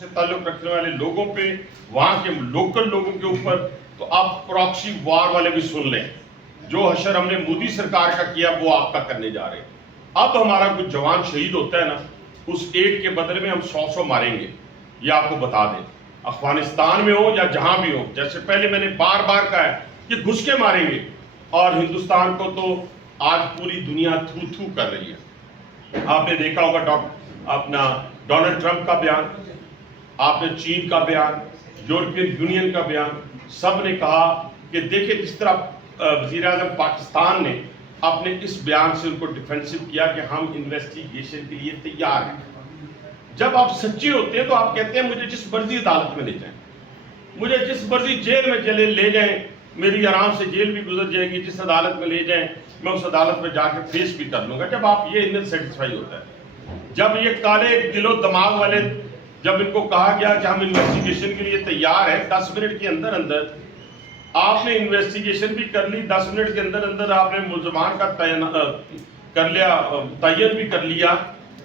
سے تعلق رکھنے والے لوگوں پہ، وہاں کے لوکل لوگوں کے اوپر، تو آپ پراکسی وار والے بھی سن لیں. جو حشر ہم نے مودی سرکار کا کیا وہ آپ کا کرنے جا رہے ہیں. اب ہمارا کچھ جوان شہید ہوتا ہے نا، اس ایک کے بدلے میں ہم 100 ماریں گے. یہ آپ کو بتا دیں، افغانستان میں ہو یا جہاں بھی ہو، جیسے پہلے میں نے بار بار کہا ہے کہ گھس کے ماریں گے. اور ہندوستان کو تو آج پوری دنیا تھو تھو کر رہی ہے. آپ نے دیکھا ہوگا اپنا ڈونلڈ ٹرمپ کا بیان، آپ نے چین کا بیان، یورپین یونین کا بیان، سب نے کہا کہ دیکھیں کس طرح وزیر اعظم پاکستان نے اپنے اس بیان سے ان کو ڈیفینسو کیا کہ ہم انویسٹیگیشن کے لیے تیار ہیں. جب آپ سچے ہوتے ہیں تو آپ کہتے ہیں مجھے جس مرضی عدالت میں لے جائیں، مجھے جس مرضی جیل میں لے جائیں، میری آرام سے جیل بھی گزر جائے گی، جس عدالت میں لے جائیں میں اس عدالت میں جا کے فیس بھی کر لوں گا. جب آپ یہ انہیں سیٹسفائی ہوتا ہے، جب یہ کالے دل و دماغ والے، جب ان کو کہا گیا کہ ہم انویسٹیگیشن کے لیے تیار ہیں، 10 منٹ کے اندر اندر آپ نے انویسٹیگیشن بھی کر لی، 10 منٹ کے اندر اندر آپ نے ملزمان کا تعین بھی کر لیا،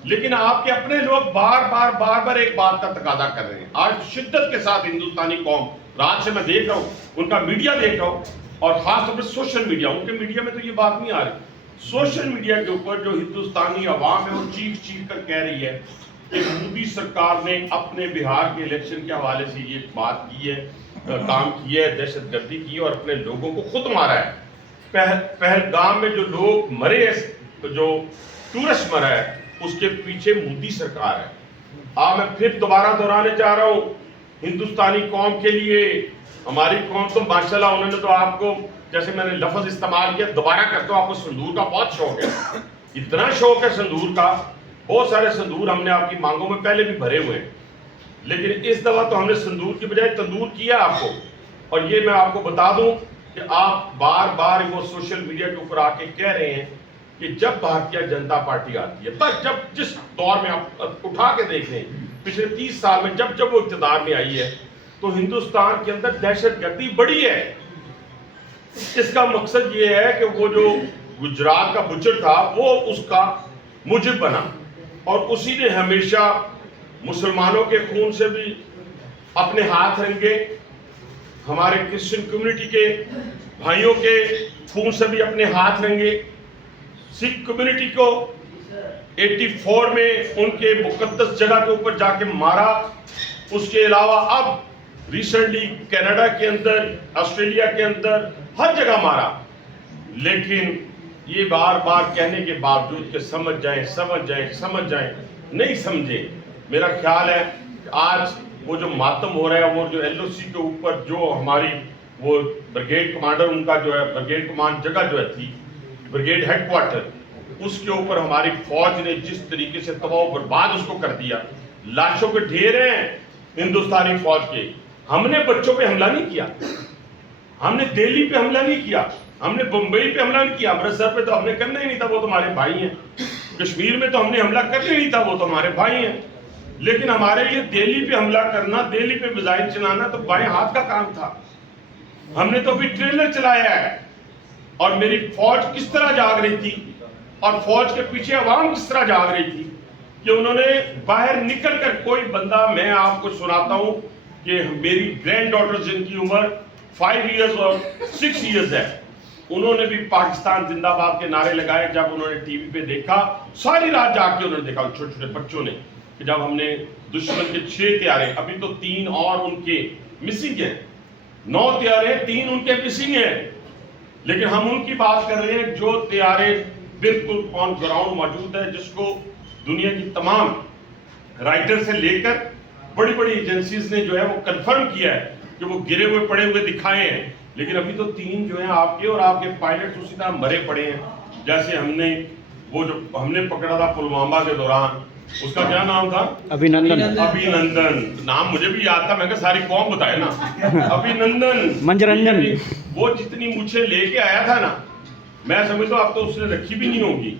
لیکن آپ کے اپنے لوگ بار بار ایک بات کا تقاضا کر رہے ہیں. آج شدت کے ساتھ ہندوستانی قوم، رات سے میں دیکھ رہا ہوں، ان کا میڈیا دیکھ رہا ہوں، اور خاص طور پر سوشل میڈیا، ان کے میڈیا میں تو یہ بات نہیں آ رہی. سوشل میڈیا کے اوپر جو ہندوستانی عوام ہے وہ چیخ چیخ کر کہہ رہی ہے کہ مودی سرکار نے اپنے بہار کے الیکشن کے حوالے سے یہ بات کی ہے، کام کیا ہے، دہشت گردی کی ہے اور اپنے لوگوں کو خود مارا ہے. پہلگام میں جو لوگ مرے ہیں، جو ٹورسٹ مرا ہے، اس کے پیچھے مودی سرکار ہے. میں پھر دوبارہ دہرانے چاہ رہا ہوں ہندوستانی قوم کے لیے، ہماری قوم تو ماشاءاللہ انہوں نے تو آپ کو، جیسے میں نے لفظ استعمال کیا، دوبارہ کرتا ہوں، آپ کو سندور کا بہت شوق ہے، اتنا شوق ہے سندور کا، بہت سارے سندور ہم نے آپ کی مانگوں میں پہلے بھی بھرے ہوئے ہیں، لیکن اس دفعہ تو ہم نے سندور کی بجائے تندور کیا آپ کو. اور یہ میں آپ کو بتا دوں کہ آپ بار وہ سوشل میڈیا کے اوپر آ کے کہہ رہے ہیں کہ جب بھارتیہ جنتا پارٹی آتی ہے، بس جس دور میں آپ اٹھا کے دیکھ لیں پچھلے 30 سال میں جب وہ اقتدار میں آئی ہے تو ہندوستان کے اندر دہشت گردی بڑھی ہے. اس کا مقصد یہ ہے کہ وہ جو گجرات کا بچر تھا وہ اس کا مجرم بنا، اور اسی نے ہمیشہ مسلمانوں کے خون سے بھی اپنے ہاتھ رنگے، ہمارے کرسچن کمیونٹی کے بھائیوں کے خون سے بھی اپنے ہاتھ رنگے، سکھ کمیونٹی کو 84 میں ان کے مقدس جگہ کے اوپر جا کے مارا. اس کے علاوہ اب ریسنٹلی کینیڈا کے اندر، آسٹریلیا کے اندر ہر جگہ مارا. لیکن یہ بار کہنے کے باوجود کہ سمجھ جائیں نہیں سمجھے. میرا خیال ہے کہ آج وہ جو ماتم ہو رہا ہے، وہ جو LOC کے اوپر جو ہماری وہ بریگیڈ کمانڈر، ان کا جو ہے بریگیڈ کمانڈ جگہ جو ہے تھی، بریگیڈ ہیڈ کوارٹر، اس کے اوپر ہماری فوج نے جس طریقے سے تباہ و برباد اس کو کر دیا. لاشوں کے ڈھیر ہیں ہندوستانی فوج کے. ہم نے بچوں پہ حملہ نہیں کیا، ہم نے دہلی پہ حملہ نہیں کیا، ہم نے بمبئی پہ حملہ نہیں کیا، امرتسر پہ تو ہم نے کرنا ہی نہیں تھا، وہ تو ہمارے بھائی ہیں. کشمیر میں تو ہم نے حملہ کرنا ہی نہیں تھا، وہ تو ہمارے بھائی ہیں. لیکن ہمارے لیے دہلی پہ حملہ کرنا، دہلی پہ میزائل چلانا تو بائیں ہاتھ کا کام تھا. ہم نے تو بھی ٹریلر چلایا ہے. اور میری فوج کس طرح جاگ رہی تھی، اور فوج کے پیچھے عوام کس طرح جاگ رہی تھی کہ انہوں نے باہر نکل کر، کوئی بندہ، میں آپ کو سناتا ہوں کہ میری گرینڈ ڈاٹر جن کی عمر 5 ایئرز اور 6 ایئرز ہے، انہوں نے بھی پاکستان زندہ باد کے نعرے لگائے. جب انہوں نے ٹی وی پہ دیکھا، ساری رات جاگ کے انہوں نے دیکھا، چھوٹے چھوٹے بچوں نے، کہ جب ہم نے دشمن کے 6 طیارے، ابھی تو 3 اور ان کے مسنگ ہیں، 9 طیارے 3 ان کے مسنگ ہیں، لیکن ہم ان کی بات کر رہے ہیں جو طیارے بالکل آن گراؤنڈ موجود ہے، جس کو دنیا کی تمام رائٹر سے لے کر بڑی ایجنسیز نے جو ہے وہ کنفرم کیا ہے کہ وہ گرے ہوئے پڑے ہوئے دکھائے ہیں. لیکن ابھی تو 3 جو ہیں آپ کے، اور آپ کے پائلٹ اسی طرح مرے پڑے ہیں. جیسے ہم نے وہ جو ہم نے پکڑا تھا پلوامہ کے دوران، اس کا کیا نام تھا؟ ابھینندن. نام مجھے بھی یاد تھا، میں کہا ساری قوم بتائے نا. ابھینندن منجرنجن، وہ جتنی مجھے لے کے آیا تھا نا، میں سمجھتا ہوں اب تو اس نے رکھی بھی نہیں ہوگی.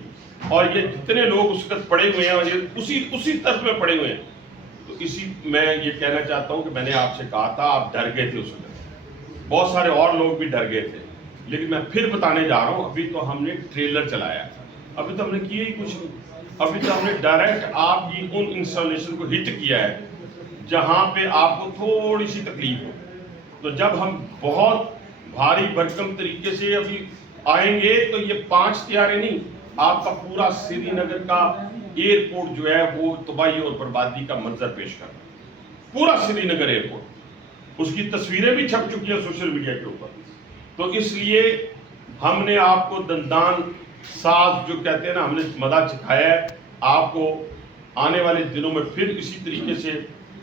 اور یہ جتنے لوگ اس وقت پڑے ہوئے ہیں، یہ اسی طرز میں پڑے ہوئے ہیں. تو میں یہ کہنا چاہتا ہوں کہ میں نے آپ سے کہا تھا، آپ ڈر گئے تھے اس وقت، بہت سارے اور لوگ بھی ڈر گئے تھے. لیکن میں پھر بتانے جا رہا ہوں، ابھی تو ہم نے ٹریلر چلایا، ابھی تو ہم نے کیا ہی کچھ نہیں. ابھی تو ہم نے ڈائریکٹ آپ کی ان انسٹالیشن کو ہٹ کیا ہے جہاں پہ آپ کو تھوڑی سی تکلیف ہو. تو جب ہم بہت بھاری بھرکم طریقے سے ابھی آئیں گے تو یہ 5 طیارے نہیں، آپ کا پورا سری نگر کا ایئرپورٹ جو ہے وہ تباہی اور بربادی کا منظر پیش کرنا. پورا سری نگر ایئرپورٹ، اس کی تصویریں بھی چھپ چکی ہیں سوشل میڈیا کے اوپر. تو اس لیے ہم نے آپ کو دندان ساز جو کہتے ہیں نا، ہم نے مدہ چکھایا ہے. آپ کو آنے والے دنوں میں پھر اسی طریقے سے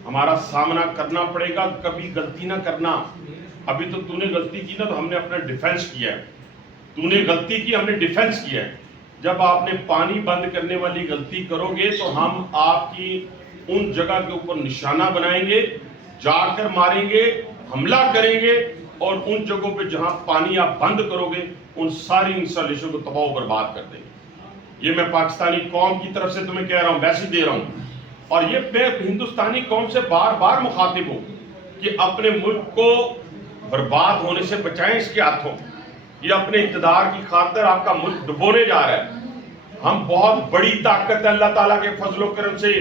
ہمارا سامنا کرنا پڑے گا. کبھی غلطی نہ کرنا. ابھی تو تو نے غلطی کی نا تو ہم نے اپنا ڈیفنس کیا ہے. تو نے غلطی کی، ہم نے ڈیفنس کیا ہے. جب آپ نے پانی بند کرنے والی غلطی کرو گے تو ہم آپ کی ان جگہ کے اوپر نشانہ بنائیں گے، جا کر ماریں گے، حملہ کریں گے، اور ان جگہوں پہ جہاں پانی آپ بند کرو گے ان ساری انسٹالیشن کو تباہ و برباد کر دیں گے. یہ میں پاکستانی قوم کی طرف سے تمہیں کہہ رہا ہوں، میسج دے رہا ہوں. اور یہ میں ہندوستانی قوم سے بار بار مخاطب ہوں کہ اپنے ملک کو برباد ہونے سے بچائیں اس کے ہاتھوں. یہ اپنے اقتدار کی خاطر آپ کا ملک ڈبونے جا رہا ہے. ہم بہت بڑی طاقت ہے اللہ تعالیٰ کے فضل و کرم سے